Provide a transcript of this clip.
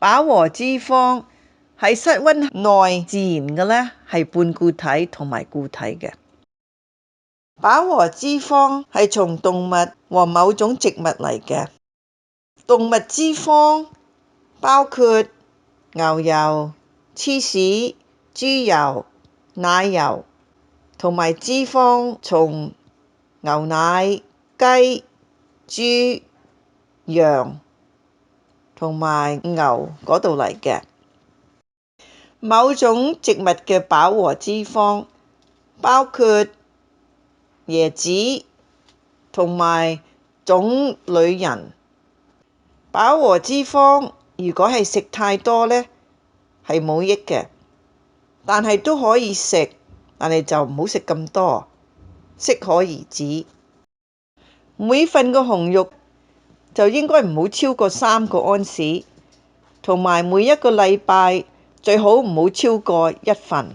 飽和脂肪喺室溫內自然嘅呢係半固體同埋固體嘅。飽和脂肪係從動物和某種植物嚟嘅。動物脂肪包括牛油、芝士、豬油、奶油，同埋脂肪從牛奶、雞、豬、羊同埋牛嗰度嚟嘅。某種植物嘅飽和脂肪包括椰子同埋種類人。飽和脂肪如果係食太多呢，係冇益嘅，但係都可以食，但係就唔好食咁多，適可而止。每份嘅紅肉就應該唔好超過3個安士，同埋每一個禮拜最好唔好超過1份。